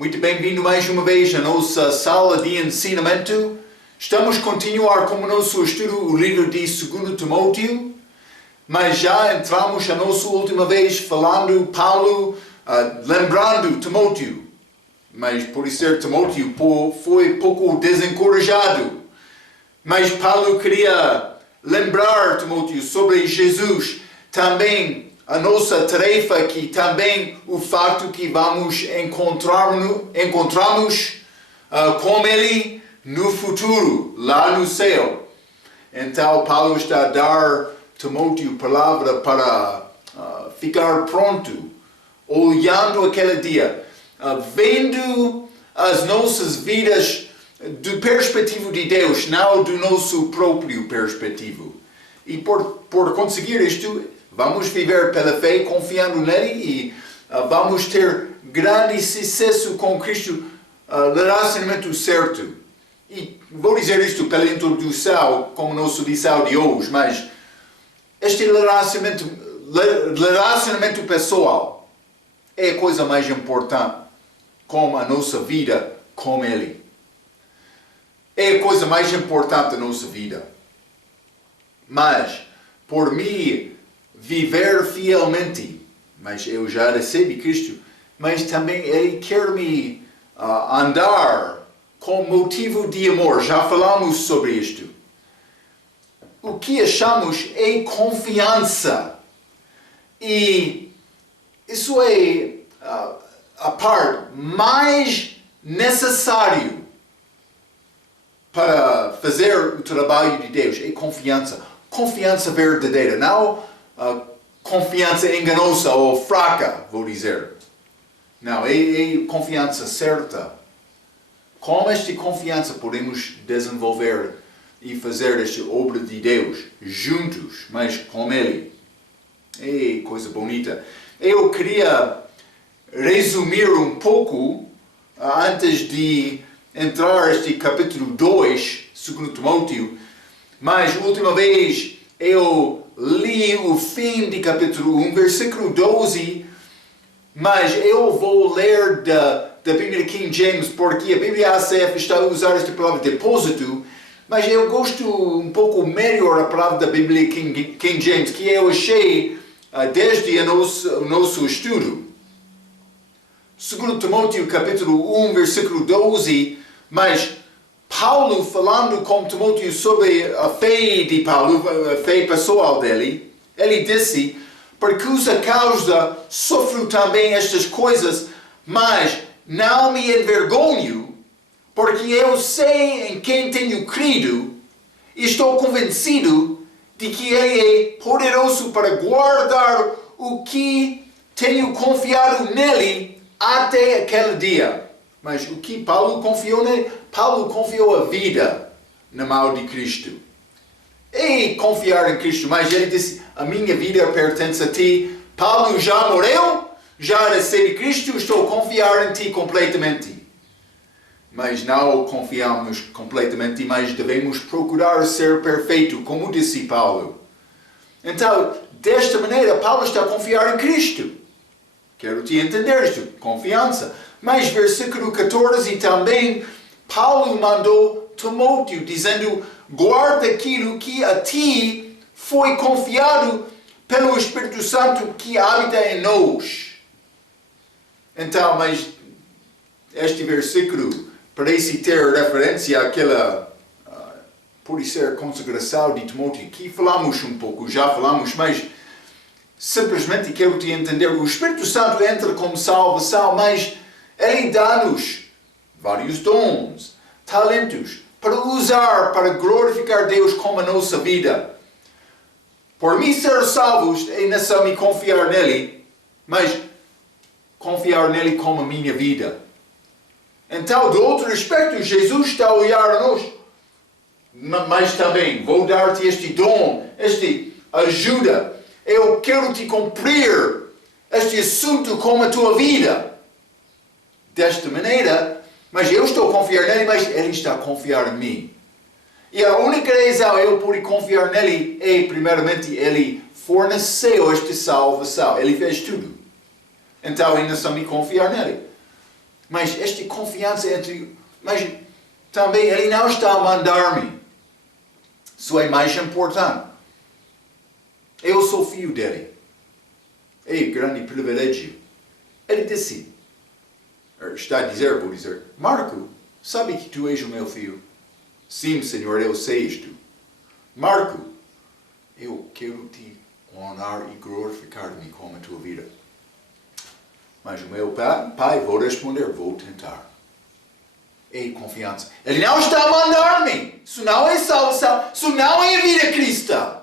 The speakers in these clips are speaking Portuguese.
Muito bem-vindo mais uma vez à nossa sala de ensinamento. Estamos a continuar com o nosso estudo, o livro de 2 Timóteo, mas já entramos a nossa última vez falando, Paulo, lembrando Timóteo. Mas por ser Timóteo foi pouco desencorajado. Mas Paulo queria lembrar Timóteo sobre Jesus, também a nossa tarefa aqui, também o fato que vamos encontrarmos com Ele no futuro, lá no céu. Então Paulo está a dar Timóteo palavra para ficar pronto, olhando aquele dia, vendo as nossas vidas do perspectivo de Deus, não do nosso próprio perspectivo. E por conseguir isto, vamos viver pela fé, confiando nele e vamos ter grande sucesso com Cristo, relacionamento certo. E vou dizer isto pela introdução, como nosso lição de hoje, mas este relacionamento pessoal é a coisa mais importante com a nossa vida com Ele. É a coisa mais importante da nossa vida. Mas, por mim, viver fielmente, mas eu já recebi Cristo, mas também Ele quer me andar com motivo de amor. Já falamos sobre isto. O que achamos é confiança. E isso é a parte mais necessária para fazer o trabalho de Deus. É confiança. Confiança verdadeira. Não confiança enganosa ou fraca, vou dizer. Não, é confiança certa. Com esta confiança podemos desenvolver e fazer esta obra de Deus juntos, mas com Ele. É coisa bonita. Eu queria resumir um pouco, antes de entrar neste capítulo 2, 2 Timóteo, mas última vez eu li o fim de capítulo 1, versículo 12, mas eu vou ler da Bíblia King James, porque a Bíblia ACF está a usar esta palavra depósito, mas eu gosto um pouco melhor a palavra da Bíblia King James, que eu achei desde o nosso estudo. 2 Timóteo capítulo 1, versículo 12, mas Paulo falando com Timóteo sobre a fé de Paulo, a fé pessoal dele, ele disse: por cuja causa sofro também estas coisas, mas não me envergonho, porque eu sei em quem tenho crido e estou convencido de que Ele é poderoso para guardar o que tenho confiado nele até aquele dia. Mas o que Paulo confiou nele? Paulo confiou a vida na mão de Cristo. E confiar em Cristo, mas ele disse: a minha vida pertence a ti. Paulo já morreu, já recebe Cristo, estou a confiar em ti completamente. Mas não confiamos completamente, mas devemos procurar ser perfeito, como disse Paulo. Então, desta maneira, Paulo está a confiar em Cristo. Quero te entender isto, confiança. Mas versículo 14 também, Paulo mandou Timóteo, dizendo: guarda aquilo que a ti foi confiado pelo Espírito Santo que habita em nós. Então, mas este versículo parece ter referência àquela, pode ser consagração de Timóteo, que falamos um pouco, já falamos, mas simplesmente quero te entender. O Espírito Santo entra como salvação, mas Ele dá-nos vários dons, talentos, para usar, para glorificar Deus com a nossa vida. Por mim ser salvos é necessário me confiar nele, mas confiar nele com a minha vida. Então, do outro aspecto, Jesus está a olhar a nós, mas também vou dar-te este dom, esta ajuda. Eu quero te cumprir este assunto com a tua vida. Desta maneira, mas eu estou a confiar nele, mas ele está a confiar em mim. E a única razão eu pude confiar nele é, primeiramente, ele forneceu esta salvação. Ele fez tudo. Então, ainda só me confiar nele. Mas esta confiança entre... Mas também Ele não está a mandar-me. Isso é mais importante. Eu sou filho dele. É um grande privilégio. Ele disse, está a dizer, vou dizer, Marco, sabe que tu és o meu filho? Sim, Senhor, eu sei isto. Marco, eu quero te honrar e glorificar-me com a tua vida. Mas o meu pai, vou responder, vou tentar. É confiança. Ele não está a mandar-me. Isso não é salvação. Isso não é vida cristã.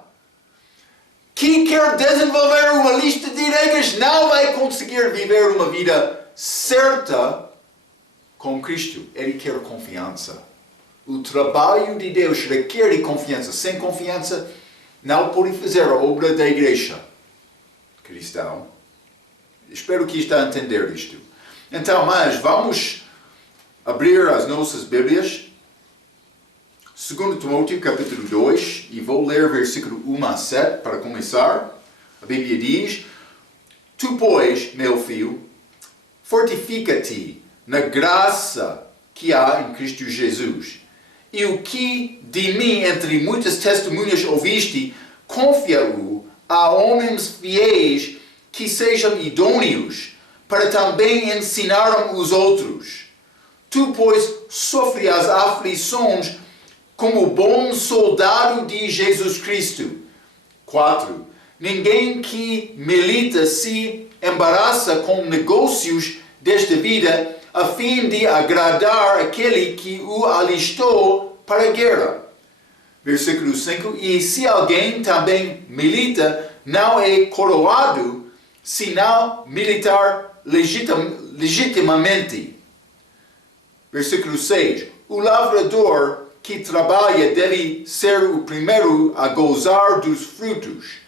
Quem quer desenvolver uma lista de regras não vai conseguir viver uma vida certa com Cristo. Ele quer confiança. O trabalho de Deus requer confiança. Sem confiança, não pode fazer a obra da igreja cristã. Espero que está a entender isto. Então, mas vamos abrir as nossas Bíblias. 2 Timóteo capítulo 2, e vou ler versículo 1 a 7 para começar. A Bíblia diz, Tu, pois, meu filho, fortifica-te na graça que há em Cristo Jesus. E o que de mim, entre muitas testemunhas ouviste, confia-o a homens fiéis que sejam idôneos, para também ensinar os outros. Tu, pois, sofre as aflições como bom soldado de Jesus Cristo. 4. Ninguém que milita se embaraça com negócios desta vida, a fim de agradar aquele que o alistou para a guerra. Versículo 5. E se alguém também milita, não é coroado, senão militar legitimamente. Versículo 6. O lavrador que trabalha deve ser o primeiro a gozar dos frutos.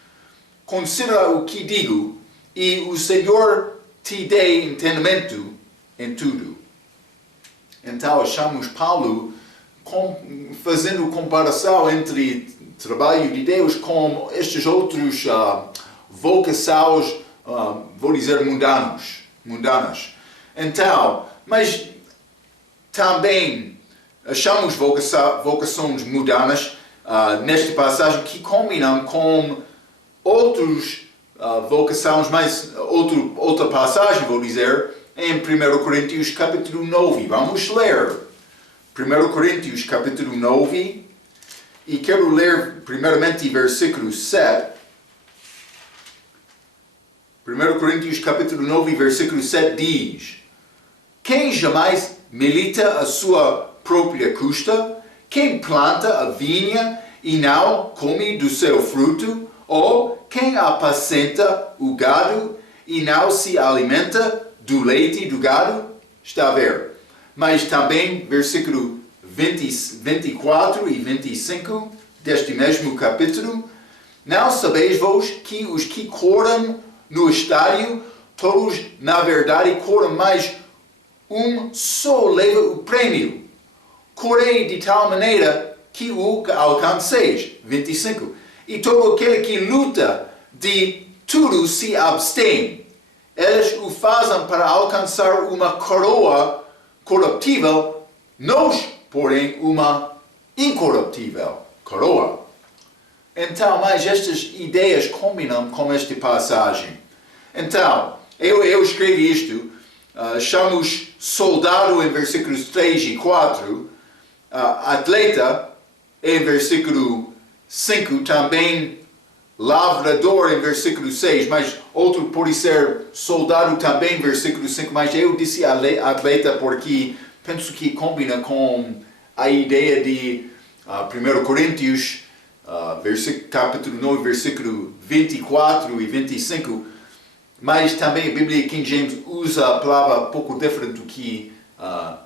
Considera o que digo, e o Senhor te dê entendimento em tudo. Então achamos Paulo fazendo comparação entre trabalho de Deus com estes outros vocações, vou dizer, mundanas. Então, mas também achamos vocações mundanas nesta passagem que combinam com outros vocações, mas outra passagem, vou dizer, em 1 Coríntios capítulo 9. Vamos ler 1 Coríntios capítulo 9 e quero ler primeiramente versículo 7. 1 Coríntios capítulo 9, versículo 7 diz: Quem jamais milita a sua própria custa, quem planta a vinha e não come do seu fruto, ou quem apacenta o gado e não se alimenta do leite do gado? Está a ver. Mas também versículo 24 e 25 deste mesmo capítulo: Não sabeis vós que os que correm no estádio, todos na verdade correm, mas um só leva o prêmio. Correi de tal maneira que o alcanceis. 25. E todo aquele que luta de tudo se abstém. Eles o fazem para alcançar uma coroa corruptível, nós, porém, uma incorruptível coroa. Então, mas estas ideias combinam com esta passagem. Então, eu escrevi isto, chamamos soldado em versículos 3 e 4, atleta em versículo 5, também lavrador em versículo 6, mas outro pode ser soldado também em versículo 5, mas eu disse atleta porque penso que combina com a ideia de 1 Coríntios, capítulo 9, versículo 24 e 25, mas também a Bíblia King James usa a palavra um pouco diferente do que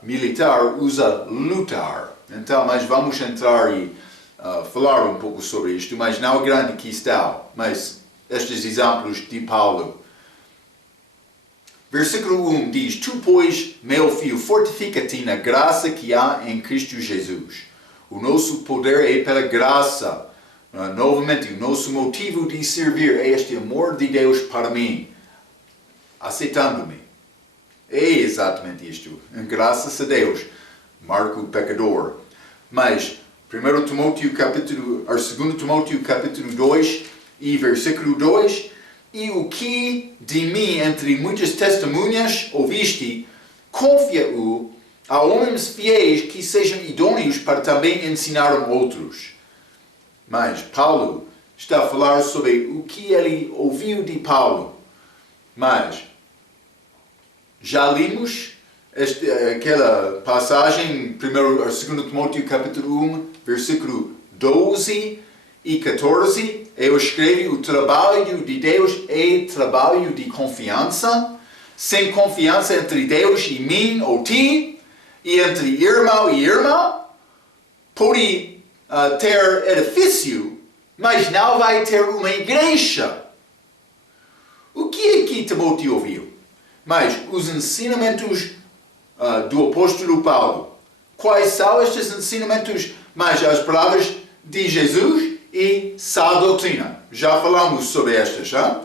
militar, usa lutar. Então, mas vamos entrar e falar um pouco sobre isto, mas não é grande questão, mas estes exemplos de Paulo. Versículo 1 diz: Tu, pois, meu filho, fortifica-te na graça que há em Cristo Jesus. O nosso poder é pela graça. Novamente, o nosso motivo de servir é este amor de Deus para mim, aceitando-me. É exatamente isto. Graças a Deus. Marco o pecador. Mas, 2 Timóteo capítulo 2 e versículo 2, e o que de mim entre muitas testemunhas ouviste, confia-o a homens fiéis que sejam idôneos para também ensinar outros. Mas Paulo está a falar sobre o que ele ouviu de Paulo. Mas já limos aquela passagem, 2 Timóteo capítulo 1, versículo 12 e 14. Eu escrevo: o trabalho de Deus é trabalho de confiança. Sem confiança entre Deus e mim ou ti, e entre irmão e irmã, pode ter edifício, mas não vai ter uma igreja. O que é que Timóteo ouviu? Mas os ensinamentos do apóstolo Paulo. Quais são estes ensinamentos? Mas as palavras de Jesus e sã doutrina. Já falamos sobre estas, já?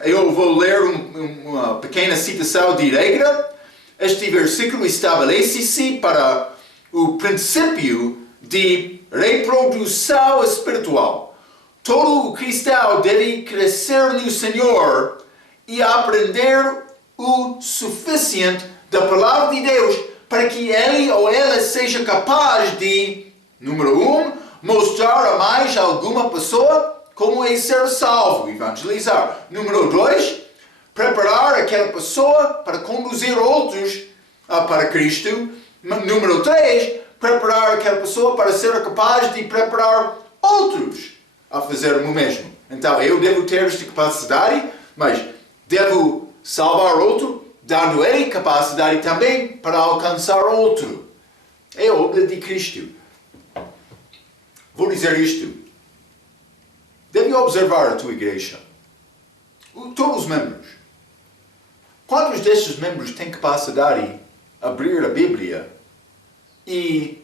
Eu vou ler uma pequena citação de regra. Este versículo estabelece-se para o princípio de reprodução espiritual. Todo o cristão deve crescer no Senhor e aprender o suficiente da palavra de Deus para que ele ou ela seja capaz de, número 1, mostrar a mais alguma pessoa como é ser salvo, evangelizar. Número 2, preparar aquela pessoa para conduzir outros para Cristo. Número 3, preparar aquela pessoa para ser capaz de preparar outros a fazer o mesmo. Então, eu devo ter esta capacidade, mas devo salvar outro, dando ele capacidade também para alcançar outro. É a obra de Cristo. Vou dizer isto. Deve observar a tua igreja. Todos os membros. Quantos destes membros têm capacidade de abrir a Bíblia e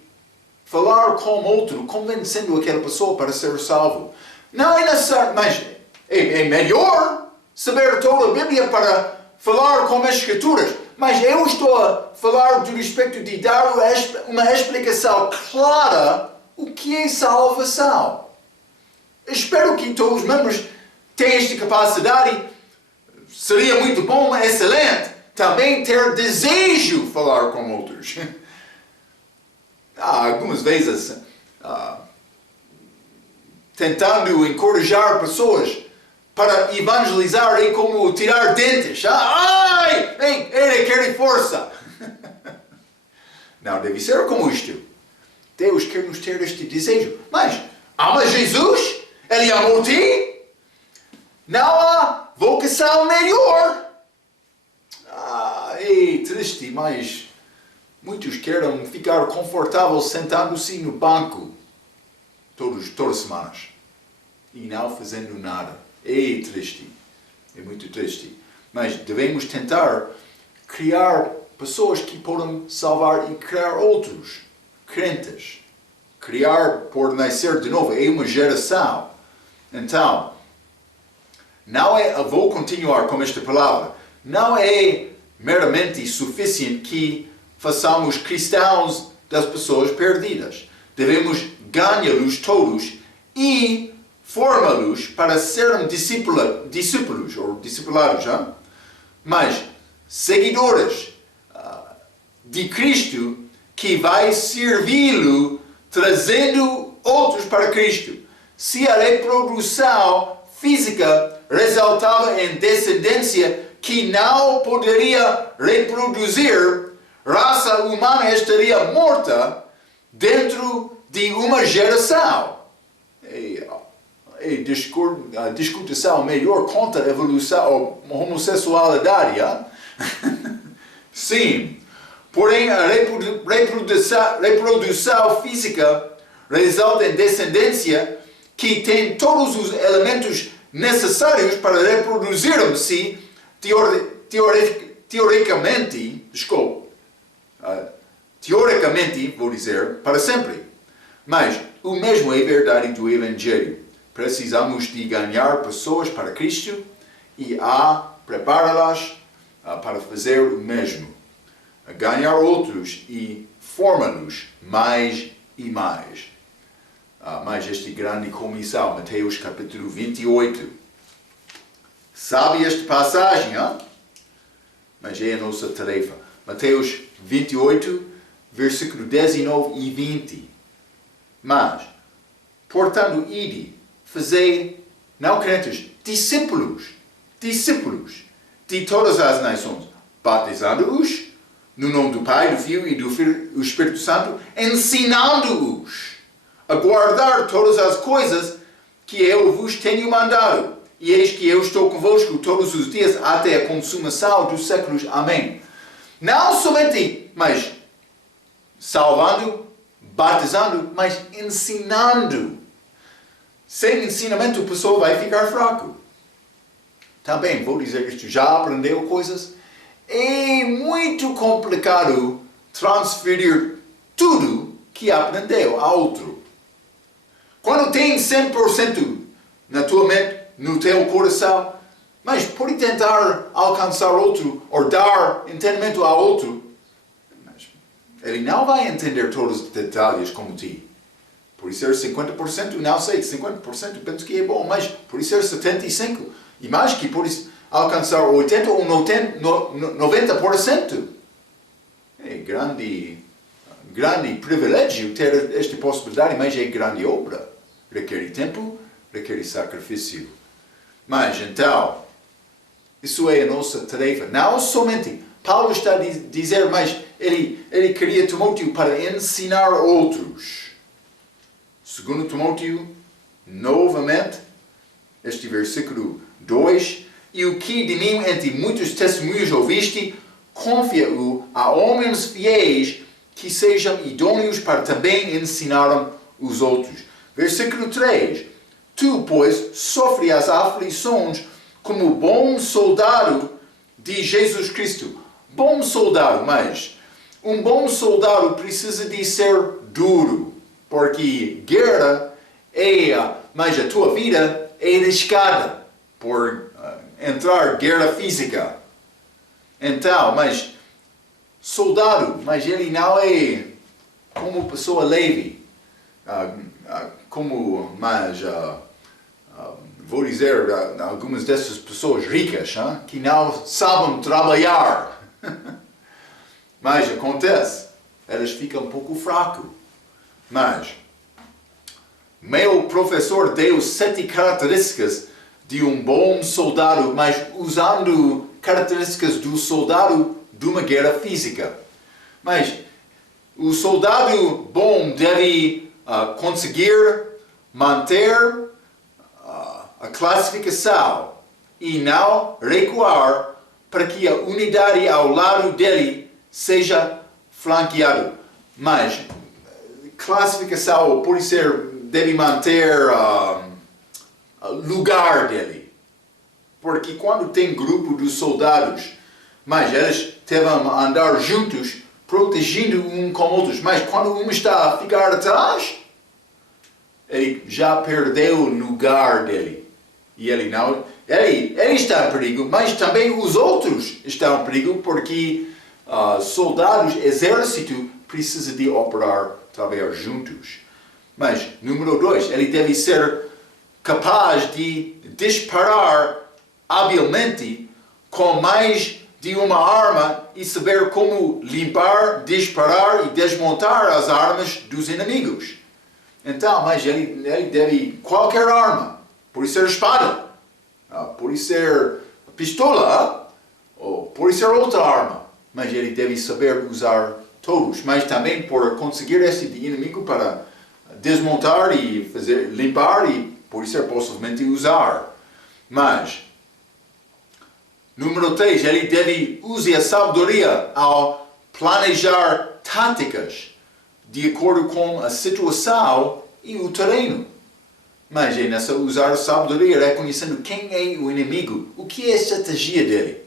falar com outro, convencendo aquela pessoa para ser salvo? Não é necessário, mas é melhor saber toda a Bíblia para falar com as Escrituras. Mas eu estou a falar do respeito de dar uma explicação clara o que é salvação. Espero que todos os membros tenham esta capacidade. Seria muito bom, excelente, também ter desejo de falar com outros. Algumas vezes, tentando encorajar pessoas para evangelizar é como tirar dentes. Ele quer força. Não, deve ser como isto. Deus quer nos ter este desejo. Mas, ama Jesus? Ele amou-te? Não há vocação melhor. É triste, mas muitos querem ficar confortáveis sentando-se no banco todas as semanas e não fazendo nada. É triste. É muito triste. Mas devemos tentar criar pessoas que podem salvar e criar outros crentes. Criar por nascer de novo. É uma geração. Então, vou continuar com esta palavra. Não é meramente suficiente que façamos cristãos das pessoas perdidas. Devemos ganhá-los todos e formá-los para serem discípulos ou discipulados, já? Mas seguidores de Cristo que vai servi-lo trazendo outros para Cristo. Se a reprodução física resultava em descendência que não poderia reproduzir, raça humana estaria morta dentro de uma geração. A discussão melhor contra a evolução ou homossexualidade. Sim, porém a reprodução física resulta em descendência que tem todos os elementos necessários para reproduzir-se teoricamente, vou dizer, para sempre. Mas o mesmo é verdade do Evangelho. Precisamos de ganhar pessoas para Cristo e prepará-las para fazer o mesmo, ganhar outros e formá-los mais e mais. Mais esta grande comissão, Mateus capítulo 28. Sabe esta passagem, hein? Mas é a nossa tarefa. Mateus 28, versículo 19 e 20. Mas, portanto, ide, fazei, não crentes, discípulos de todas as nações, batizando-os no nome do Pai, do Filho e do Espírito Santo, ensinando-os a guardar todas as coisas que eu vos tenho mandado. E eis que eu estou convosco todos os dias até a consumação dos séculos. Amém. Não somente, mas salvando, batizando, mas ensinando. Sem ensinamento, a pessoa vai ficar fraco. Também vou dizer isto, já aprendeu coisas? É muito complicado transferir tudo que aprendeu a outro. Quando tem 100% na tua mente, no teu coração, mas por tentar alcançar outro, ou dar entendimento a outro, mas ele não vai entender todos os detalhes como ti. Por isso é 50%, não sei, 50% penso que é bom, mas por isso é 75%. E mais que por isso alcançar 80% ou 90%. É grande privilégio ter esta possibilidade, mas é grande obra. Requer tempo, requer sacrifício. Mas então, isso é a nossa tarefa. Não somente, Paulo está a dizer, mas ele queria Timóteo para ensinar outros. Segundo Timóteo, novamente, este versículo 2, e o que de mim entre muitos testemunhos ouviste, confia-o a homens fiéis que sejam idôneos para também ensinar os outros. Versículo 3, tu, pois, sofre as aflições como bom soldado de Jesus Cristo. Bom soldado, mas um bom soldado precisa de ser duro, porque guerra mas a tua vida é arriscada por entrar guerra física. Então, mas soldado, mas ele não é como pessoa leve, vou dizer, algumas dessas pessoas ricas, que não sabem trabalhar. Mas acontece, elas ficam um pouco fracas. Mas, meu professor deu 7 características de um bom soldado, mas usando características do soldado de uma guerra física. Mas o soldado bom deve conseguir manter a classificação e não recuar para que a unidade ao lado dele seja flanqueada. Mas classificação, por isso, deve manter lugar dele. Porque quando tem grupo de soldados, mas eles devem andar juntos, protegendo um com outros. Mas quando um está a ficar atrás, ele já perdeu o lugar dele. E ele está em perigo, mas também os outros estão em perigo, porque soldados, exército, precisam de operar, trabalhar juntos. Mas, número 2, ele deve ser capaz de disparar habilmente com mais de uma arma e saber como limpar, disparar e desmontar as armas dos inimigos. Então, mas ele deve qualquer arma, pode ser espada, pode ser pistola, ou pode ser outra arma, mas ele deve saber usar todos. Mas também por conseguir esse inimigo para desmontar e fazer limpar e pode ser possivelmente usar. Mas número 3, ele deve usar a sabedoria ao planejar táticas de acordo com a situação e o terreno. Mas é nessa usar a sabedoria, reconhecendo quem é o inimigo, o que é a estratégia dele,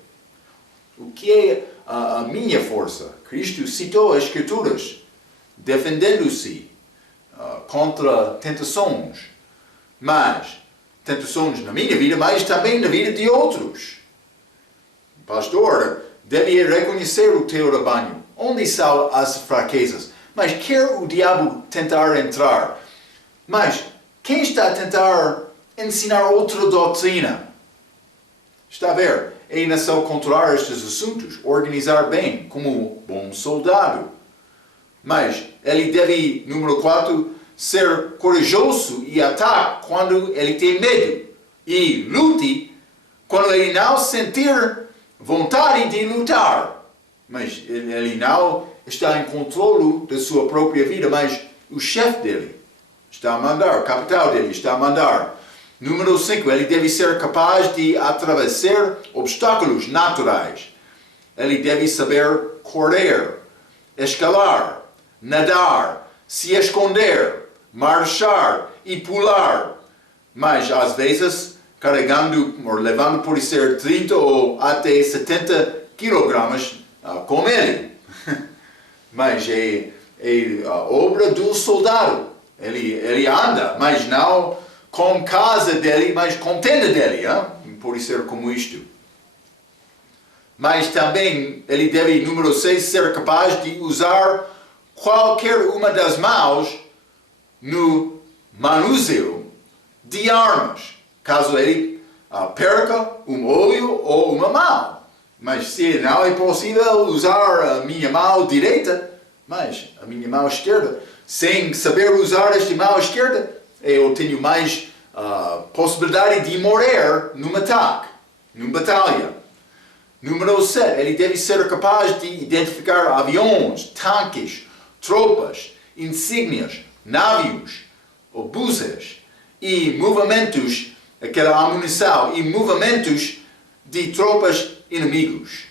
o que é a minha força. Cristo citou as Escrituras, defendendo-se contra tentações, mas tentações na minha vida, mas também na vida de outros. Pastor, deve reconhecer o teu rebanho, onde estão as fraquezas. Mas quer o diabo tentar entrar. Mas quem está a tentar ensinar outra doutrina? Está a ver? É necessário controlar estes assuntos, organizar bem, como um bom soldado. Mas ele deve, número 4, ser corajoso e ataque quando ele tem medo. E lute quando ele não sentir vontade de lutar. Mas ele não está em controle da sua própria vida, mas o chefe dele está a mandar, o capitão dele está a mandar. Número 5, ele deve ser capaz de atravessar obstáculos naturais. Ele deve saber correr, escalar, nadar, se esconder, marchar e pular. Mas às vezes, carregando ou levando por ser 30 ou até 70 quilogramas com ele. Mas é a obra do soldado. Ele anda, mas não com casa dele, mas com tenda dele, por ser como isto. Mas também ele deve, número 6, ser capaz de usar qualquer uma das mãos no manuseio de armas, caso ele perca um olho ou uma mão. Mas se não é possível usar a minha mão direita, mas a minha mão esquerda, sem saber usar esta mão esquerda, eu tenho mais possibilidade de morrer num ataque, numa batalha. Número 7, ele deve ser capaz de identificar aviões, tanques, tropas, insígnias, navios, obuses e movimentos, aquela munição e movimentos de tropas inimigos.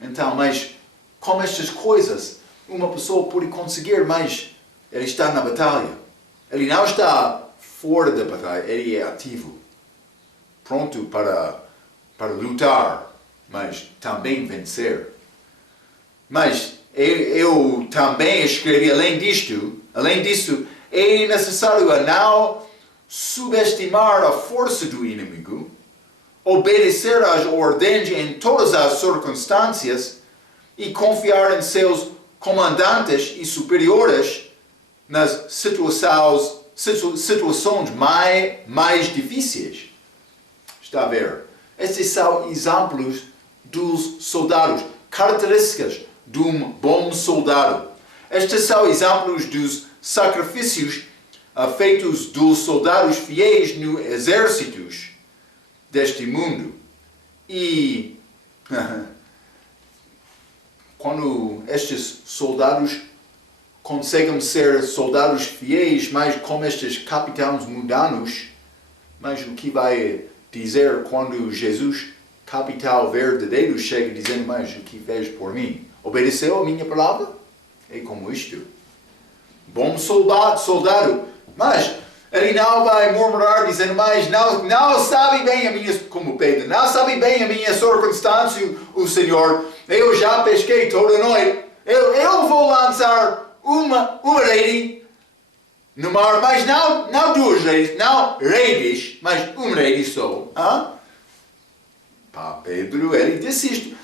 Então, mas com estas coisas, uma pessoa pode conseguir, mas ele está na batalha. Ele não está fora da batalha, ele é ativo, pronto para lutar, mas também vencer. Mas eu também escrevi, além disso, é necessário não subestimar a força do inimigo, obedecer às ordens em todas as circunstâncias e confiar em seus comandantes e superiores nas situações mais difíceis. Está a ver? Estes são exemplos dos soldados, características de um bom soldado. Estes são exemplos dos sacrifícios feitos dos soldados fiéis nos exércitos deste mundo. E quando estes soldados conseguem ser soldados fiéis, mas como estes capitães mundanos, mas o que vai dizer quando Jesus, capitão verdadeiro, chega dizendo, mas o que fez por mim? Obedeceu a minha palavra? É como isto. Bom soldado, mas ele não vai murmurar dizendo, mas não sabe bem a minha, como Pedro, não sabe bem a minha circunstância, o Senhor. Eu já pesquei toda noite. Eu vou lançar uma rede no mar, mas não duas redes, não redes, mas uma rede só. Pedro, ele disse isto.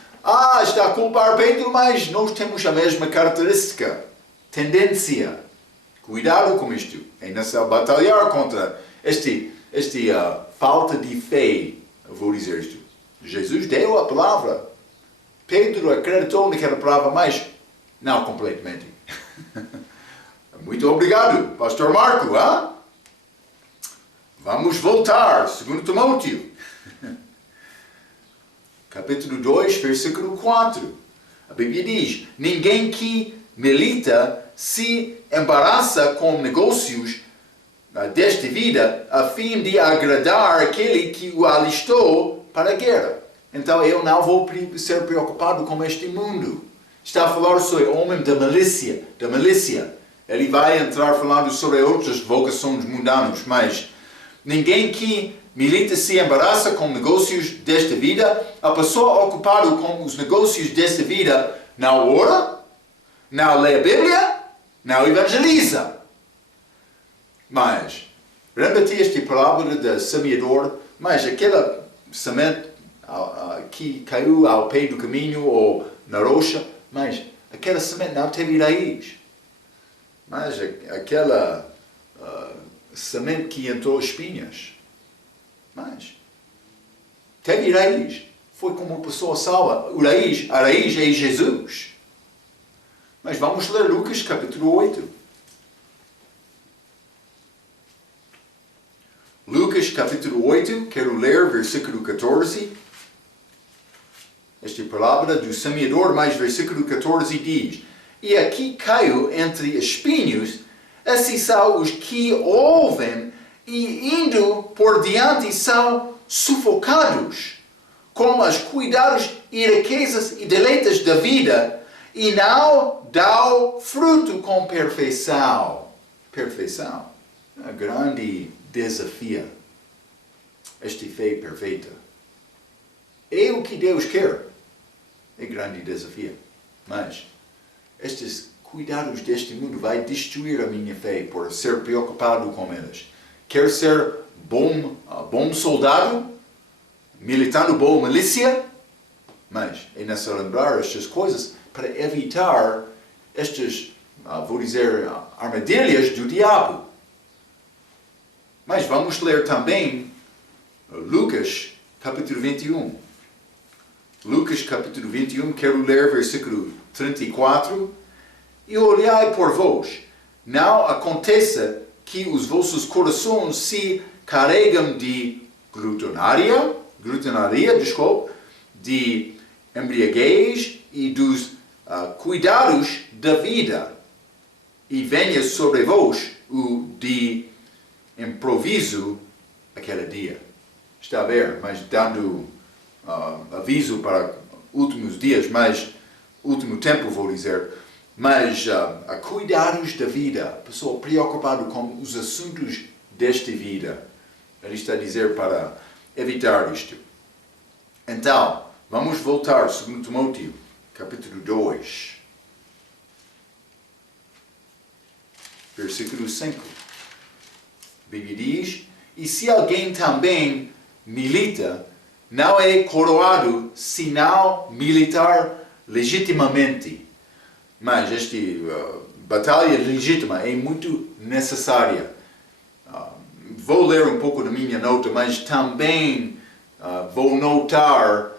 Está a culpar Pedro, mas nós temos a mesma característica, tendência. Cuidado com isto. É necessário batalhar contra esta falta de fé. Eu vou dizer isto. Jesus deu a palavra. Pedro acreditou naquela palavra, mas não completamente. Muito obrigado, Pastor Marco. Vamos voltar, 2 Timóteo. Capítulo 2, versículo 4. A Bíblia diz, ninguém que milita se embaraça com negócios desta vida a fim de agradar aquele que o alistou para a guerra. Então eu não vou ser preocupado com este mundo. Está a falar sobre o homem da milícia. Ele vai entrar falando sobre outras vocações mundanas, mas ninguém que milita se embaraça com negócios desta vida. A pessoa ocupada com os negócios desta vida não ora, não lê a Bíblia, não evangeliza. Mas, repeti esta palavra da semeador, mas aquela semente que caiu ao pé do caminho ou na rocha, mas aquela semente não teve raiz. Mas aquela semente que entrou espinhas, mas teve raiz. Foi como uma pessoa salva. A raiz é Jesus. Mas vamos ler Lucas capítulo 8. Lucas capítulo 8, quero ler versículo 14. Esta é a palavra do semeador, mas versículo 14 diz: E aqui caiu entre espinhos, esses são os que ouvem e indo por diante são sufocados com os cuidados e riquezas e deleites da vida e não dão fruto com perfeição. Perfeição. Um grande desafio. Esta fé perfeita. É o que Deus quer. É grande desafio. Mas estes cuidados deste mundo vai destruir a minha fé por ser preocupado com elas. Quer ser bom soldado, militando boa milícia, mas é necessário lembrar estas coisas para evitar estas, vou dizer, armadilhas do diabo. Mas vamos ler também Lucas capítulo 21. Lucas capítulo 21, quero ler versículo 34. E olhai por vós, não aconteça que os vossos corações se carregam de glutonaria, de embriaguez e dos cuidados da vida, e venha sobre vós o de improviso aquele dia. Está a ver, mas dando aviso para últimos dias, mas último tempo vou dizer, mas a cuidados da vida, a pessoa preocupada com os assuntos desta vida. Ele está a dizer para evitar isto. Então, vamos voltar, 2 Timóteo, capítulo 2, versículo 5. A Bíblia diz: E se alguém também milita, não é coroado se não militar legitimamente. Mas esta batalha legítima é muito necessária. Vou ler um pouco da minha nota, mas também vou notar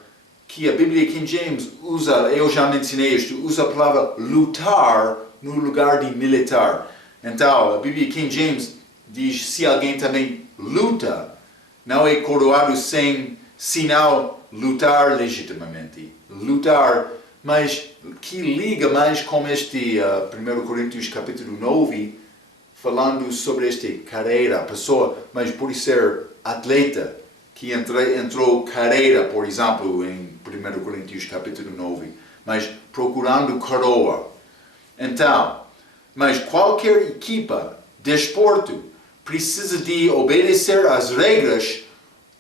que a Bíblia King James usa, eu já mencionei isto, usa a palavra lutar no lugar de militar. Então, a Bíblia King James diz: se alguém também luta, não é coroado se não lutar legitimamente. Lutar, mas que liga mais com este 1 Coríntios capítulo 9, falando sobre esta carreira, a pessoa, mas por ser atleta, que entrou carreira, por exemplo, em 1 Coríntios capítulo 9, mas procurando coroa. Então, mas qualquer equipa de desporto precisa de obedecer às regras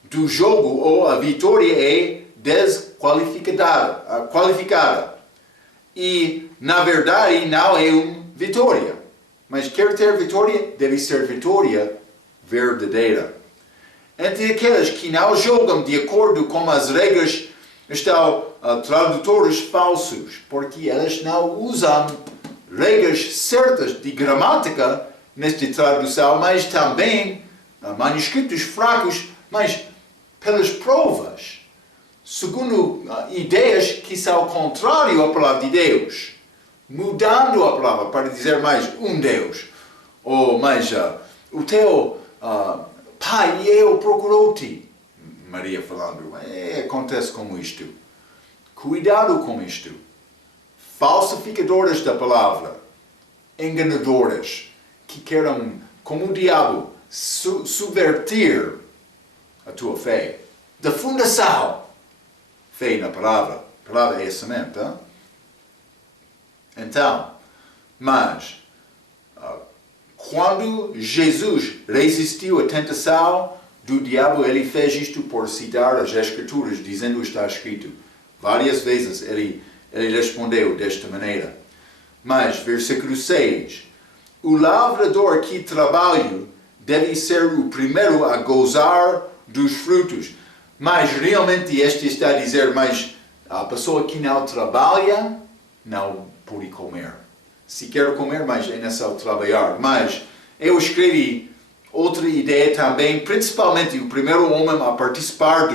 do jogo ou a vitória é qualificada. E, na verdade, não é uma vitória. Mas quer ter vitória, deve ser vitória verdadeira. Entre aqueles que não jogam de acordo com as regras estão tradutores falsos, porque eles não usam regras certas de gramática nesta tradução, mas também manuscritos fracos, mas pelas provas, segundo ideias que são contrárias à palavra de Deus, mudando a palavra para dizer mais um Deus, ou mais o teu pai e eu procurou-te, Maria falando, acontece com isto. Cuidado com isto. Falsificadoras da palavra, enganadoras, que queiram, como o diabo, subverter a tua fé. Da fundação, fé na palavra. A palavra é a semente, hein? Então, mas, quando Jesus resistiu à tentação do diabo, ele fez isto por citar as Escrituras, dizendo está escrito. Várias vezes ele respondeu desta maneira. Mas, versículo 6, o lavrador que trabalha deve ser o primeiro a gozar dos frutos. Mas realmente este está a dizer, mas a pessoa que não trabalha não pode comer. Se quer comer, mas é necessário trabalhar. Mas eu escrevi outra ideia também, principalmente o primeiro homem a participar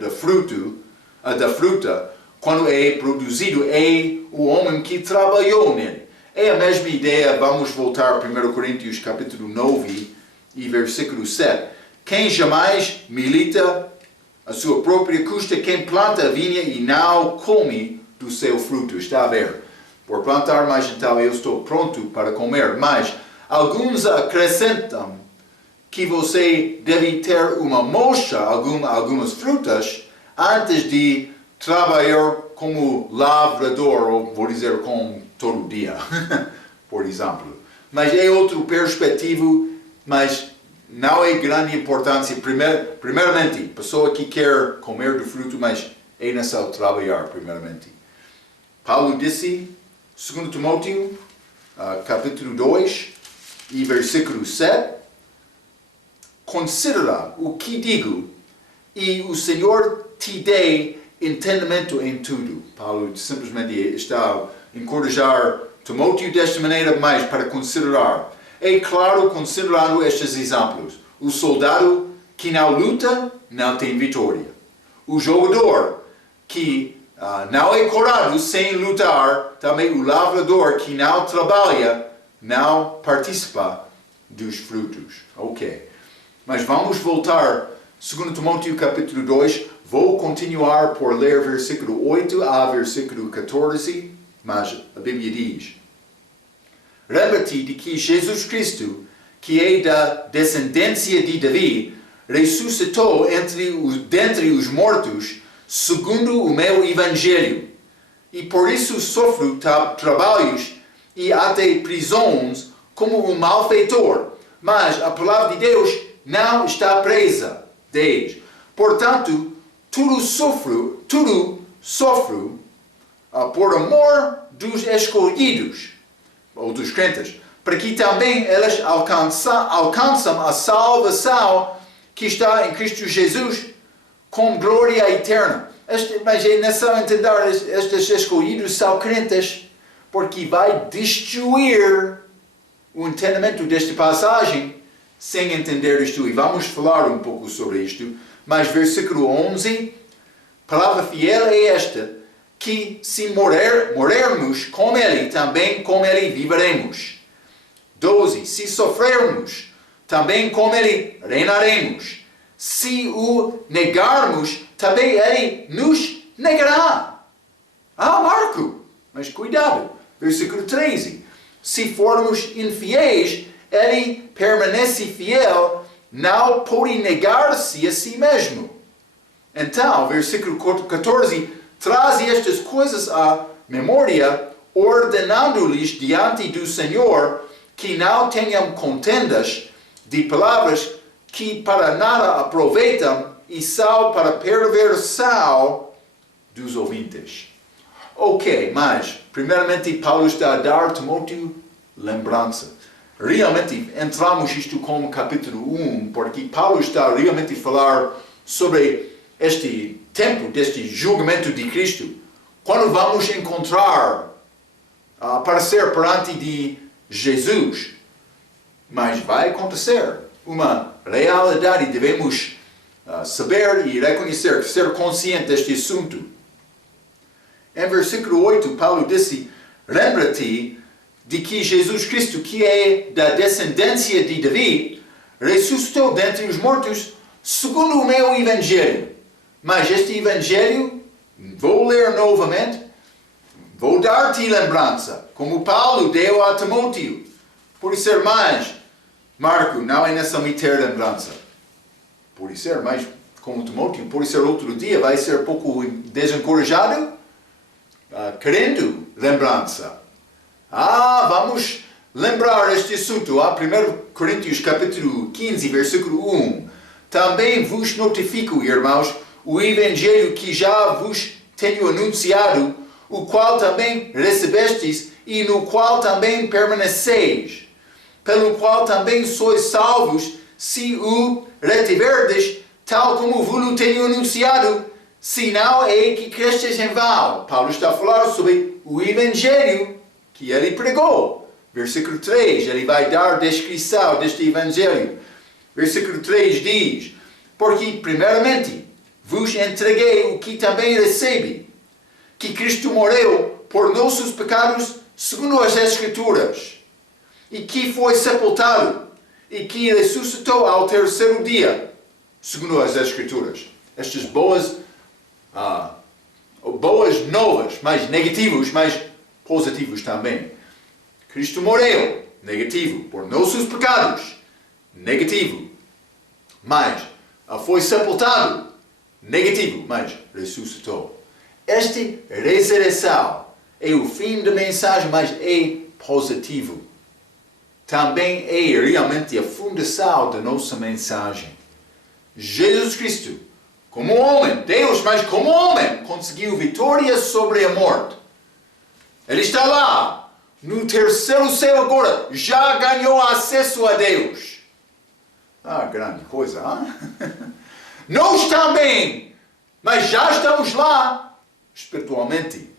da fruta, quando é produzido, é o homem que trabalhou nele. É a mesma ideia, vamos voltar a 1 Coríntios capítulo 9 e versículo 7. Quem jamais milita a sua própria custa, quem planta a vinha e não come do seu fruto. Está a ver? Por plantar, mas então eu estou pronto para comer. Mas alguns acrescentam que você deve ter uma mocha, algumas frutas, antes de trabalhar como lavrador, ou vou dizer como todo dia, por exemplo. Mas é outra perspectiva, mas não é grande importância. Primeiramente, pessoa que quer comer do fruto, mas é necessário trabalhar primeiramente. Paulo disse, 2 Timóteo, capítulo 2 e versículo 7, considera o que digo e o Senhor te dê entendimento em tudo. Paulo simplesmente está a encorajar Timóteo desta maneira, mais para considerar. É claro, considerando estes exemplos. O soldado que não luta, não tem vitória. O jogador que não é corado sem lutar, também o lavrador que não trabalha, não participa dos frutos. Ok. Mas vamos voltar, 2 Timóteo capítulo 2, vou continuar por ler versículo 8 a versículo 14, mas a Bíblia diz: lembra-te de que Jesus Cristo, que é da descendência de Davi, ressuscitou dentre os mortos, segundo o meu evangelho. E por isso sofro trabalhos e até prisões como um malfeitor. Mas a palavra de Deus não está presa. 10. Portanto, tudo sofro por amor dos escolhidos, ou dos crentes, para que também eles alcançam a salvação que está em Cristo Jesus com glória eterna. Mas é necessário entender, estes escolhidos são crentes, porque vai destruir o entendimento desta passagem sem entender isto. E vamos falar um pouco sobre isto. Mas versículo 11, palavra fiel é esta, que se morrermos com ele, também com ele viveremos. 12, se sofrermos, também com ele reinaremos. Se o negarmos, também ele nos negará. Marco, mas cuidado. Versículo 13, se formos infiéis, ele permanece fiel, não pode negar-se a si mesmo. Então, versículo 14, traz estas coisas à memória, ordenando-lhes diante do Senhor que não tenham contendas de palavras que para nada aproveitam e são para perversão dos ouvintes. Ok, mas, primeiramente, Paulo está a dar a Timóteo lembrança. Realmente, entramos isto como capítulo 1, porque Paulo está realmente a falar sobre este tempo, deste julgamento de Cristo. Quando vamos encontrar, aparecer perante de Jesus. Mas vai acontecer uma realidade, devemos saber e reconhecer, ser consciente deste assunto. Em versículo 8, Paulo disse, lembra-te de que Jesus Cristo, que é da descendência de Davi, ressuscitou dentre os mortos segundo o meu evangelho. Mas este evangelho, vou ler novamente, vou dar-te lembrança, como Paulo deu a Timóteo. Por ser mais, Marco, não é necessário ter lembrança. Por ser mais, como Timóteo, por ser outro dia, vai ser pouco desencorajado, querendo lembrança. Vamos lembrar este assunto. 1 Coríntios capítulo 15, versículo 1. Também vos notifico, irmãos, o evangelho que já vos tenho anunciado, o qual também recebestes e no qual também permaneceis, pelo qual também sois salvos, se o retiverdes, tal como vos tenho anunciado, sinal é que crestes em vão. Paulo está a falar sobre o Evangelho que ele pregou. Versículo 3, ele vai dar descrição deste Evangelho. Versículo 3 diz, porque primeiramente vos entreguei o que também recebi, que Cristo morreu por nossos pecados segundo as Escrituras, e que foi sepultado, e que ressuscitou ao terceiro dia, segundo as Escrituras. Estas boas novas, mais negativos, mais positivos também. Cristo morreu, negativo, por nossos pecados, negativo. Mas foi sepultado, negativo, mas ressuscitou. Esta ressurreição é o fim da mensagem, mas é positivo. Também é realmente a fundação da nossa mensagem. Jesus Cristo, como homem, Deus, mas como homem, conseguiu vitória sobre a morte. Ele está lá, no terceiro céu agora, já ganhou acesso a Deus. Grande coisa, hein? Nós também, mas já estamos lá, espiritualmente,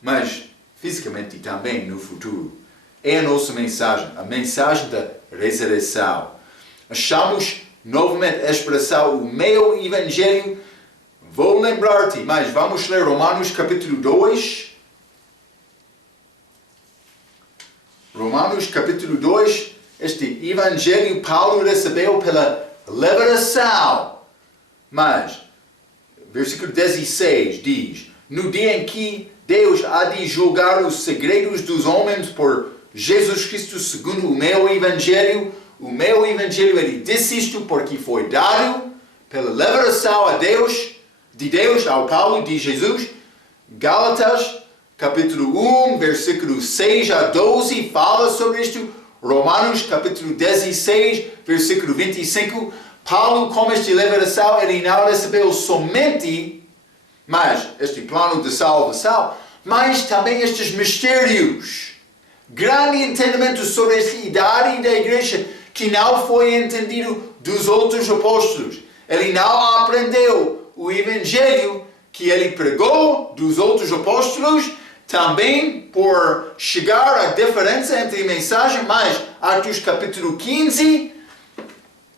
mas fisicamente também no futuro. É a nossa mensagem, a mensagem da ressurreição. Achamos novamente a expressão, o meu Evangelho. Vou lembrar-te, mas vamos ler Romanos capítulo 2. Romanos capítulo 2, este Evangelho Paulo recebeu pela revelação. Mas, versículo 16 diz, no dia em que Deus há de julgar os segredos dos homens por Jesus Cristo segundo o meu Evangelho ele disse isto porque foi dado pela revelação de Deus ao Paulo de Jesus. Gálatas capítulo 1, versículo 6 a 12 fala sobre isto. Romanos capítulo 16, versículo 25. Paulo, com esta revelação, ele não recebeu somente este plano de salvação, mas também estes mistérios. Grande entendimento sobre esta idade da igreja que não foi entendido dos outros apóstolos. Ele não aprendeu o Evangelho que ele pregou dos outros apóstolos, também por chegar à diferença entre a mensagem, mas Atos capítulo 15,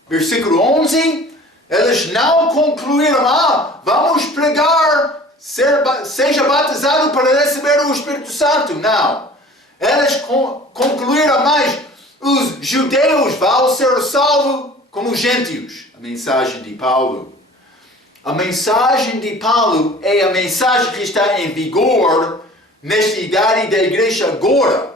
versículo 11, eles não concluíram, vamos pregar, seja batizado para receber o Espírito Santo. Não. Eles concluíram mais, os judeus vão ser salvos como gentios. A mensagem de Paulo. A mensagem de Paulo é a mensagem que está em vigor nesta idade da igreja agora.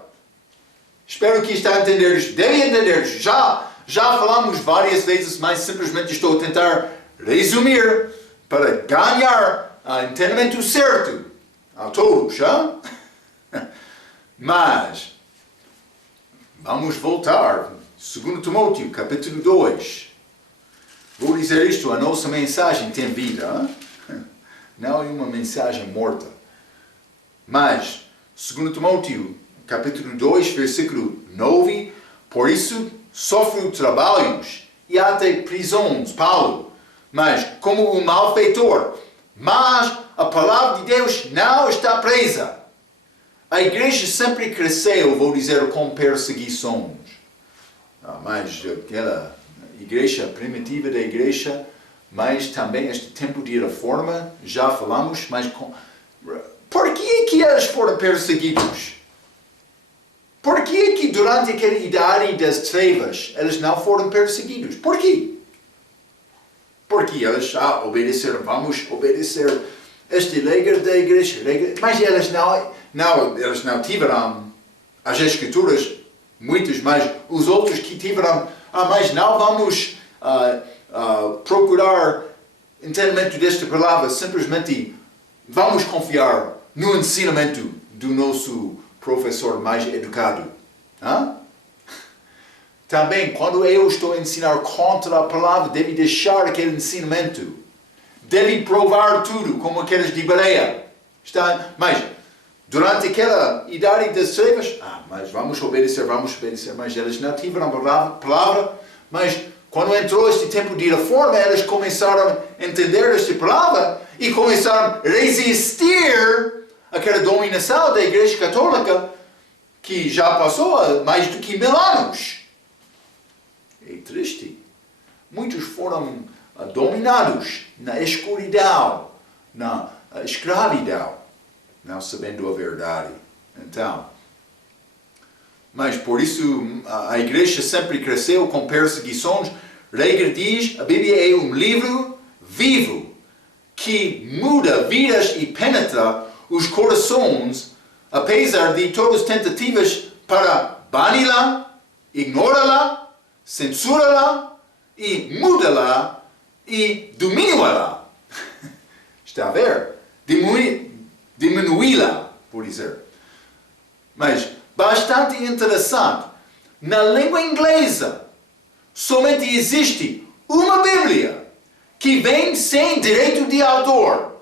Espero que está a entender isto. Deve entender isto. Já falamos várias vezes, mas simplesmente estou a tentar resumir para ganhar o entendimento certo a todos. Mas, vamos voltar. 2 Timóteo, capítulo 2. Vou dizer isto, a nossa mensagem tem vida. Não é uma mensagem morta. Mas, 2 Timóteo, capítulo 2, versículo 9. Por isso, sofre trabalhos e até prisões, Paulo. Mas, como um malfeitor. Mas, a palavra de Deus não está presa. A igreja sempre cresceu, vou dizer, com perseguições. Mas aquela igreja primitiva da igreja, mas também este tempo de reforma, já falamos, mas por que eles foram perseguidos? Por que durante aquela idade das trevas eles não foram perseguidos? Por quê? Porque eles obedeceram, vamos obedecer este regra da igreja, mas eles não tiveram as escrituras, muitos, mas os outros que tiveram, mas não vamos procurar entendimento desta palavra, simplesmente vamos confiar no ensinamento do nosso professor mais educado. Também, quando eu estou a ensinar contra a palavra, deve deixar aquele ensinamento. Deve provar tudo, como aqueles de Bereia. Mas, durante aquela idade das trevas, mas vamos obedecer, mas eles não tiveram a palavra, mas Quando entrou este tempo de reforma, eles começaram a entender esta palavra e começaram a resistir àquela dominação da Igreja Católica que já passou há mais do que 1000 anos. É triste. Muitos foram dominados na escuridão, na escravidão, não sabendo a verdade. Então, mas por isso a igreja sempre cresceu com perseguições. Regra diz, a Bíblia é um livro vivo que muda vidas e penetra os corações, apesar de todas as tentativas para bani-la, ignorá-la, censurá-la e mudá-la e dominá-la. Está a ver? Diminuí-la, por dizer. Mas bastante interessante. Na língua inglesa, somente existe uma Bíblia que vem sem direito de autor.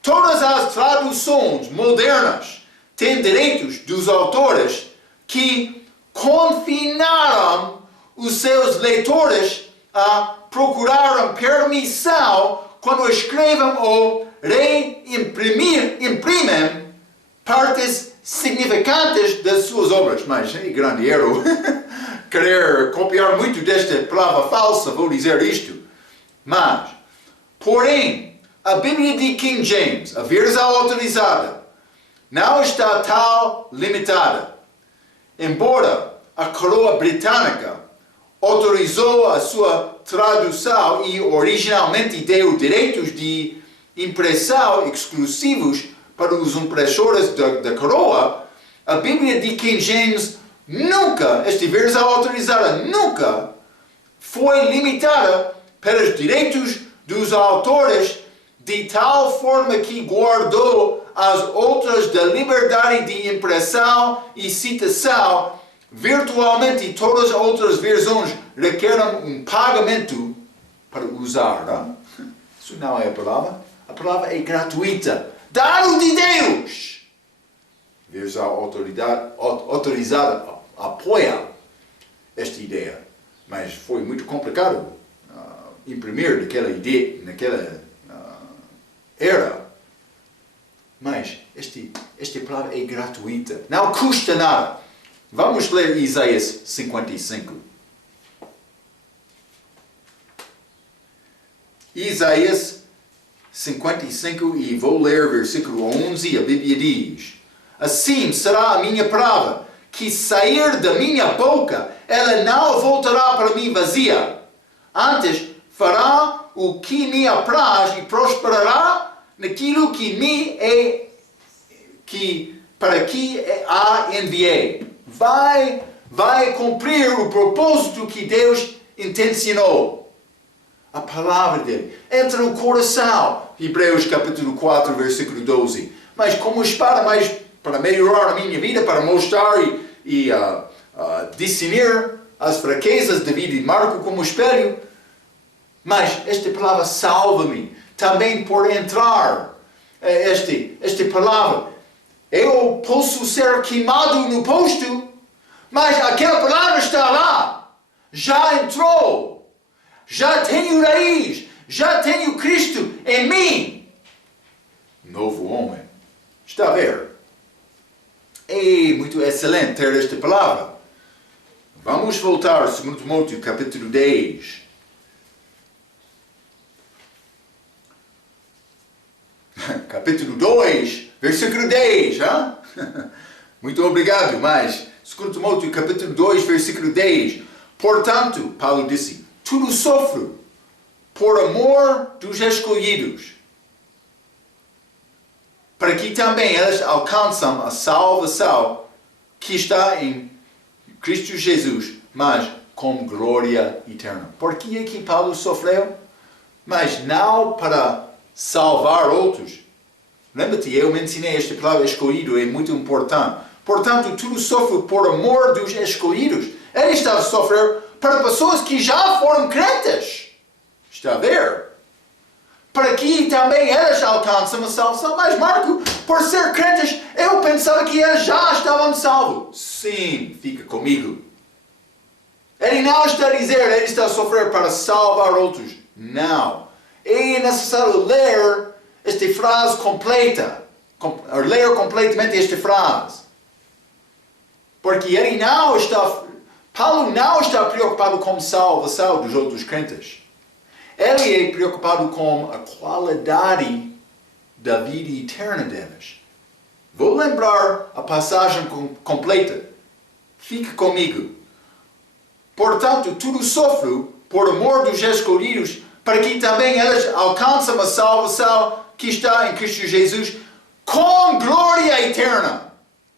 Todas as traduções modernas têm direitos dos autores que confinaram os seus leitores a procurar permissão quando escrevem ou imprimem partes significantes das suas obras. Mas é grande erro querer copiar muito desta palavra falsa, vou dizer isto. Mas, porém, a Bíblia de King James, a versão autorizada, não está tal limitada. Embora a coroa britânica autorizou a sua tradução e originalmente deu direitos de impressão exclusivos para os impressores da coroa, a Bíblia de King James nunca, esta versão autorizada, nunca foi limitada pelos direitos dos autores de tal forma que guardou as outras da liberdade de impressão e citação. Virtualmente todas as outras versões requerem um pagamento para usar. Não? Isso não é a palavra. A palavra é gratuita. Dado de Deus. Versão autorizada apoia esta ideia. Mas foi muito complicado imprimir naquela era. Mas esta palavra é gratuita. Não custa nada. Vamos ler Isaías 55. Isaías 55 e vou ler versículo 11. A Bíblia diz: assim será a minha palavra que sair da minha boca, ela não voltará para mim vazia. Antes fará o que me apraz e prosperará naquilo para que a enviei. Vai cumprir o propósito que Deus intencionou. A palavra dele entra no coração. Hebreus capítulo 4, versículo 12. Mas como espada, mais para melhorar a minha vida, para mostrar e discernir as fraquezas da vida de Marco como espelho. Mas esta palavra salva-me também por entrar. Esta palavra. Eu posso ser queimado no posto, mas aquela palavra está lá. Já entrou. Já tenho raiz. Já tenho Cristo em mim. Novo homem. Está a ver? É muito excelente ter esta palavra. Vamos voltar a 2 Timóteo capítulo 10. Capítulo 2, versículo 10. Hein? Muito obrigado, mas 2 Timóteo capítulo 2, versículo 10. Portanto, Paulo disse, tudo sofro por amor dos escolhidos, para que também eles alcançam a salvação que está em Cristo Jesus, mas com glória eterna. Por que é que Paulo sofreu? Mas não para salvar outros. Lembra-te, eu mencionei esta palavra escolhido, é muito importante. Portanto, tudo sofre por amor dos escolhidos. Ele está a sofrer para pessoas que já foram crentes. Está a ver? Para que também eles alcançam a salvação. Mas Marco, por ser crentes, eu pensava que eles já estavam salvos. Sim, fica comigo. Ele não está a dizer, ele está a sofrer para salvar outros. Não. É necessário ler esta frase completa. Ler completamente esta frase. Porque ele não está... Paulo não está preocupado com a salvação dos outros crentes. Ele é preocupado com a qualidade da vida eterna deles. Vou lembrar a passagem completa. Fique comigo. Portanto, tudo sofre por amor dos escolhidos, para que também eles alcancem a salvação que está em Cristo Jesus com glória eterna.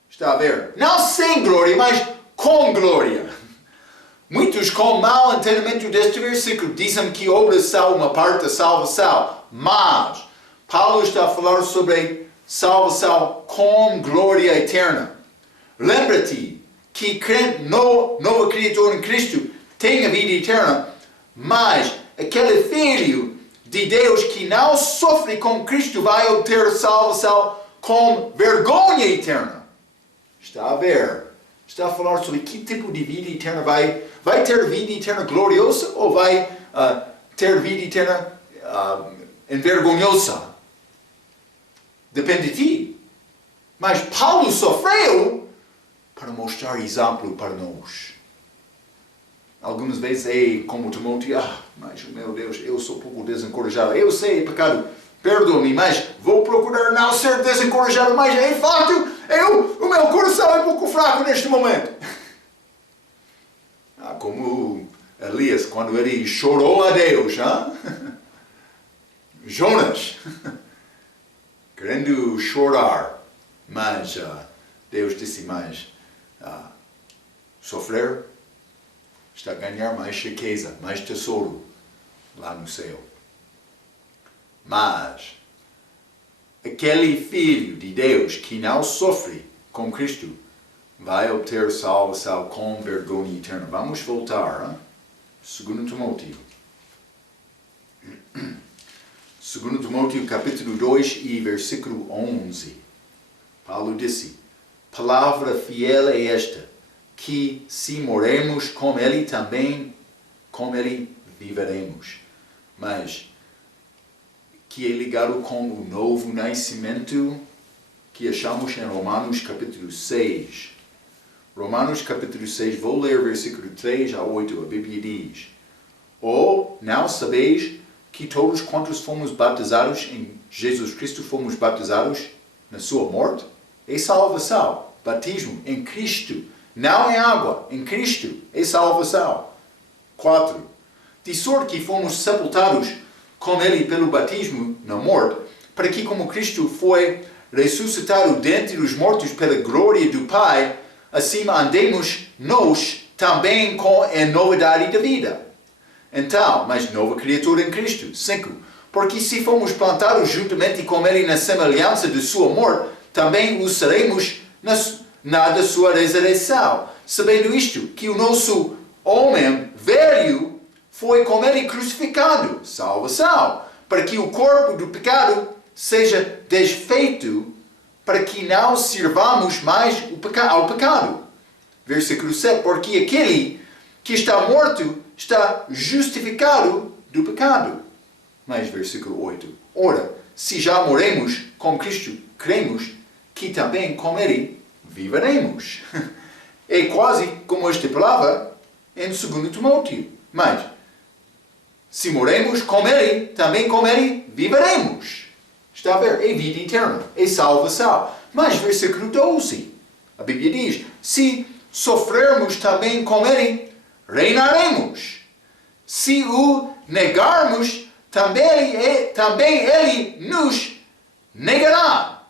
Está a ver? Não sem glória, mas com glória. Muitos com mau entendimento deste versículo dizem que obras são uma parte da salvação, mas Paulo está a falar sobre salvação com glória eterna. Lembra-te que crente, nova criatura em Cristo, tem a vida eterna, mas aquele filho de Deus que não sofre com Cristo vai obter salvação com vergonha eterna. Está a ver? Está a falar sobre que tipo de vida eterna vai ter vida eterna gloriosa ou vai ter vida eterna envergonhosa? Depende de ti. Mas Paulo sofreu para mostrar exemplo para nós. Algumas vezes é como Timóteo, mas meu Deus, eu sou um pouco desencorajado. Eu sei, é pecado, perdoa-me, mas vou procurar não ser desencorajado, mas em fato, o meu coração é um pouco fraco neste momento. Como Elias, quando ele chorou a Deus, Jonas, querendo chorar, mas Deus disse mais, sofrer está a ganhar mais riqueza, mais tesouro lá no céu. Mas aquele filho de Deus que não sofre com Cristo vai obter salvação com vergonha eterna. Vamos voltar. 2 Timóteo. 2 Timóteo capítulo 2 e versículo 11. Paulo disse, palavra fiel é esta, que se morremos com ele também, com ele viveremos. Mas que é ligado com o novo nascimento que achamos em Romanos capítulo 6. Romanos capítulo 6, vou ler versículo 3 a 8, a Bíblia diz, ou não sabeis que todos quantos fomos batizados em Jesus Cristo fomos batizados na sua morte? É salvação, batismo em Cristo, não em água, em Cristo, é salvação. 4. De sorte que fomos sepultados com ele pelo batismo na morte, para que como Cristo foi ressuscitado dentre os mortos pela glória do Pai, assim andemos nós também em novidade da vida. Então, mais nova criatura em Cristo. 5. Porque se fomos plantados juntamente com ele na semelhança de sua morte, também o seremos na da sua ressurreição. Sabendo isto, que o nosso homem velho foi com ele crucificado, salvação, para que o corpo do pecado seja desfeito, para que não sirvamos mais ao pecado. Versículo 7, porque aquele que está morto está justificado do pecado. Mas versículo 8, ora, se já morremos com Cristo, cremos que também com ele viveremos. É quase como esta palavra em 2 Timóteo. Mas, se morremos com ele, também com ele viveremos. Está a ver? É vida eterna, é salvação. Mas, versículo 12, a Bíblia diz, se sofrermos também com ele, reinaremos. Se o negarmos, também ele nos negará.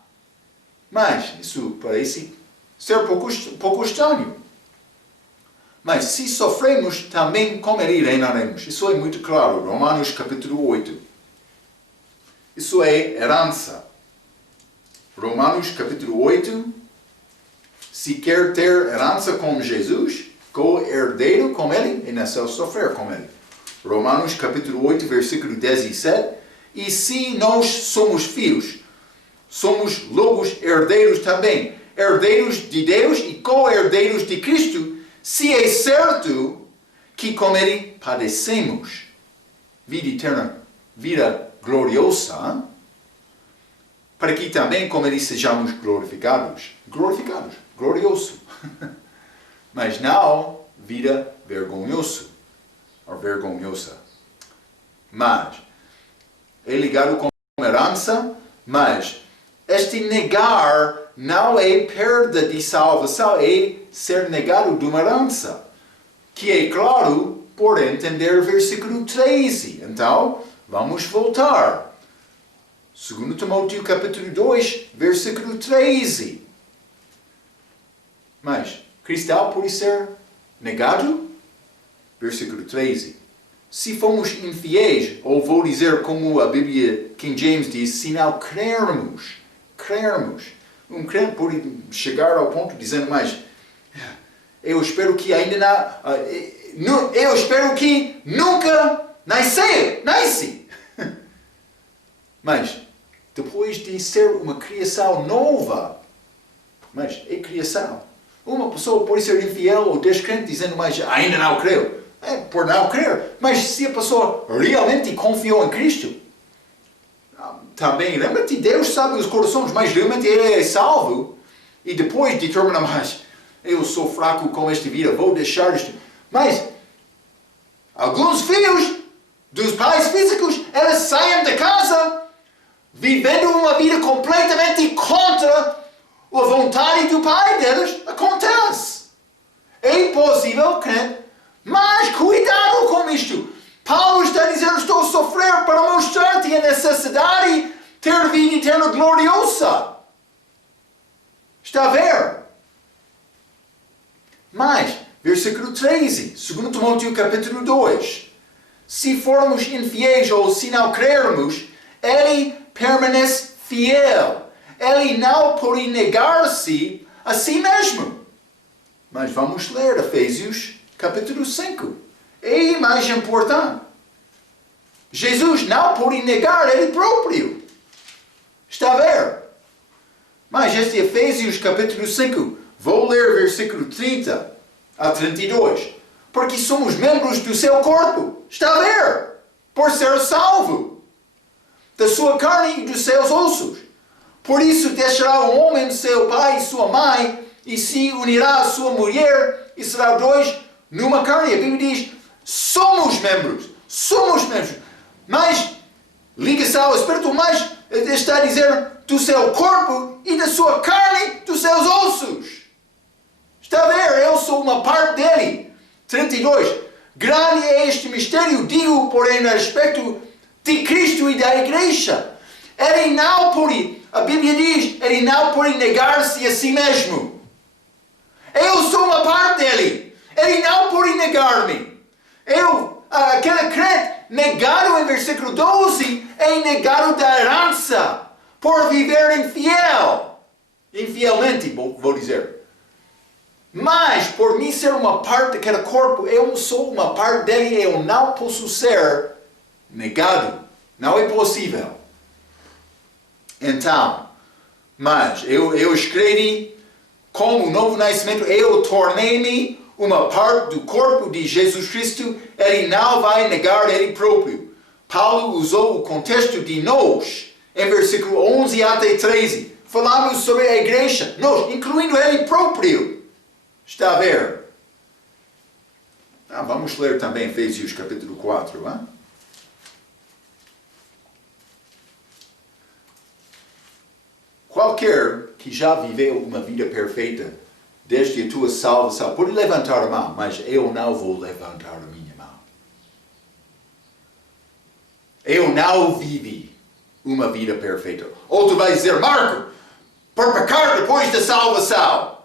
Mas isso parece ser pouco estranho. Mas se sofremos, também com ele reinaremos. Isso é muito claro. Romanos capítulo 8. Isso é herança. Romanos capítulo 8. Se quer ter herança com Jesus, co-herdeiro com ele, é necessário sofrer com ele. Romanos capítulo 8, versículo 17. E se nós somos filhos, somos logo herdeiros também, herdeiros de Deus e co-herdeiros de Cristo, se é certo que com ele padecemos vida eterna, vida gloriosa, para que também com ele sejamos glorificados. Glorificados, glorioso. Mas não vida vergonhosa ou vergonhosa. Mas é ligado com herança, mas este negar não é perda de salvação, é ser negado de uma herança. Que é claro por entender o versículo 13. Então, vamos voltar. 2 Timóteo capítulo 2, versículo 13. Mas, cristão pode ser negado? Versículo 13. Se fomos infiéis, ou vou dizer como a Bíblia King James diz, se não crermos. Um crente pode chegar ao ponto dizendo, mas eu espero que ainda não, eu espero que nunca nasce. Mas, depois de ser uma criação nova, mas é criação. Uma pessoa pode ser infiel ou descrente dizendo, mas ainda não creio. É por não crer. Mas se a pessoa realmente confiou em Cristo, também, lembra-te, Deus sabe os corações, mas realmente ele é salvo. E depois determina, mas eu sou fraco com esta vida, vou deixar isto. Mas, alguns filhos dos pais físicos, eles saem de casa vivendo uma vida completamente contra a vontade do pai deles. Acontece. É impossível, crente, mas cuidado com isto. Paulo está dizendo, estou a sofrer para mostrar-te a necessidade de ter vida eterna gloriosa. Está a ver? Mas, versículo 13, 2 Timóteo capítulo 2. Se formos infiéis ou se não crermos, ele permanece fiel. Ele não pode negar-se a si mesmo. Mas vamos ler Efésios capítulo 5. É mais importante. Jesus não pode negar ele próprio. Está a ver? Mas este Efésios capítulo 5, vou ler versículo 30 a 32. Porque somos membros do seu corpo. Está a ver? Por ser salvo. Da sua carne e dos seus ossos. Por isso deixará o homem seu pai e sua mãe, e se unirá à sua mulher, e será dois numa carne. A Bíblia diz, somos membros. Mas, liga-se ao Espírito, mas está a dizer do seu corpo e da sua carne, dos seus ossos. Está a ver? Eu sou uma parte dele. 32. Grande é este mistério, digo, porém, a respeito de Cristo e da Igreja. Ele não pode, a Bíblia diz, ele não pode negar-se a si mesmo. Eu sou uma parte dele. Ele não pode negar-me. Aquele crente negado em versículo 12 é negado da herança por viver infielmente, vou dizer. Mas, por mim ser uma parte daquele corpo, eu sou uma parte dele e eu não posso ser negado. Não é possível. Então, mas eu escrevi como novo nascimento, eu tornei-me uma parte do corpo de Jesus Cristo, ele não vai negar ele próprio. Paulo usou o contexto de nós, em versículo 11 até 13. Falamos sobre a igreja, nós, incluindo ele próprio. Está a ver? Vamos ler também Efésios capítulo 4. Hein? Qualquer que já viveu uma vida perfeita, desde a tua salvação, pode levantar a mão, mas eu não vou levantar a minha mão. Eu não vivi uma vida perfeita. Ou tu vais dizer, Marco, por pecar depois da salvação,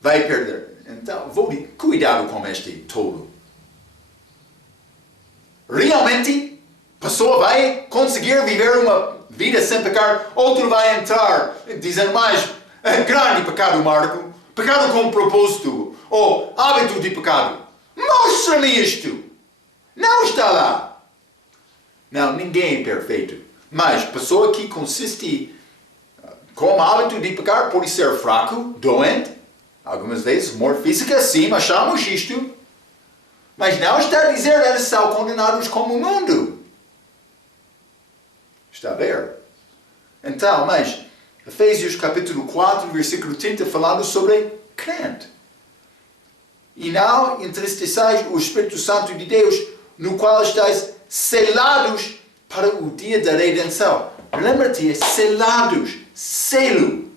vai perder. Então, cuidado com este tolo. Realmente, a pessoa vai conseguir viver uma vida sem pecar, outro vai entrar dizendo, mas grande pecado, Marco, pecado com propósito, ou hábito de pecado. Mostra-me isto. Não está lá. Não, ninguém é perfeito. Mas pessoa que consiste com hábito de pecar pode ser fraco, doente, algumas vezes morte física, sim, achamos isto. Mas não está a dizer que eles são condenados como o mundo. Está a ver? Então, mas Efésios capítulo 4, versículo 30, falando sobre crente. E não entristeçais o Espírito Santo de Deus, no qual estáis selados para o dia da redenção. Lembra-te, é selados, selo.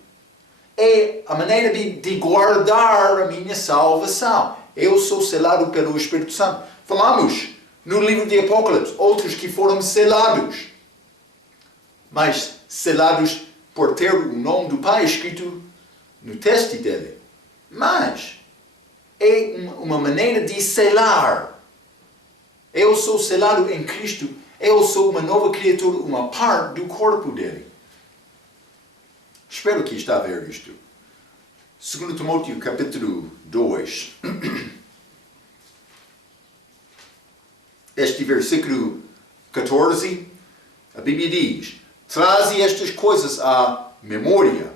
É a maneira de guardar a minha salvação. Eu sou selado pelo Espírito Santo. Falamos no livro de Apocalipse, outros que foram selados. Mas selados por ter o nome do Pai escrito no teste dele. Mas é uma maneira de selar. Eu sou selado em Cristo. Eu sou uma nova criatura, uma parte do corpo dele. Espero que está a ver isto. 2 Timóteo capítulo 2. Este versículo 14, a Bíblia diz: traze estas coisas à memória,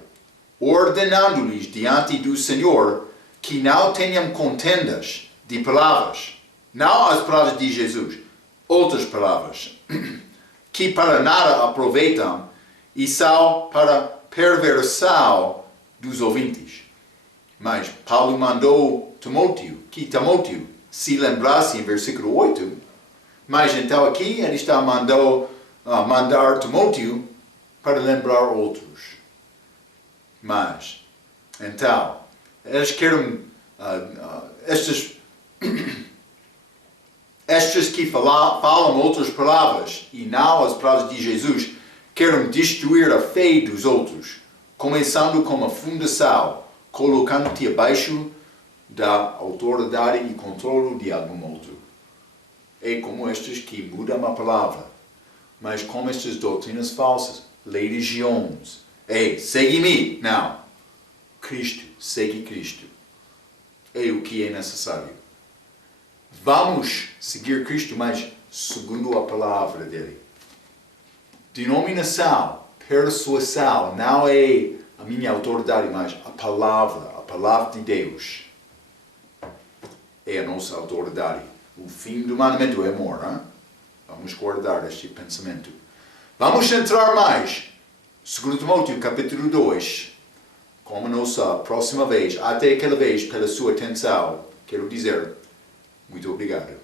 ordenando-lhes diante do Senhor que não tenham contendas de palavras, não as palavras de Jesus, outras palavras, que para nada aproveitam e são para perversão dos ouvintes. Mas Paulo mandou que Timóteo se lembrasse em versículo 8, mas então aqui ele está mandar Timóteo para lembrar outros. Mas, então, eles querem, estes que falam outras palavras e não as palavras de Jesus, querem destruir a fé dos outros, começando com a fundação, colocando-te abaixo da autoridade e controle de algum outro. É como estes que mudam a palavra, mas como estas doutrinas falsas, religiões. Segue-me. Não. Cristo, segue Cristo. É o que é necessário. Vamos seguir Cristo, mas segundo a palavra dele. Denominação, persuasão, não é a minha autoridade, mas a palavra de Deus é a nossa autoridade. O fim do mandamento é amor. Hein? Vamos guardar este pensamento. Vamos entrar mais. 2 Timóteo capítulo 2. Como nossa próxima vez. Até aquela vez, pela sua atenção, quero dizer muito obrigado.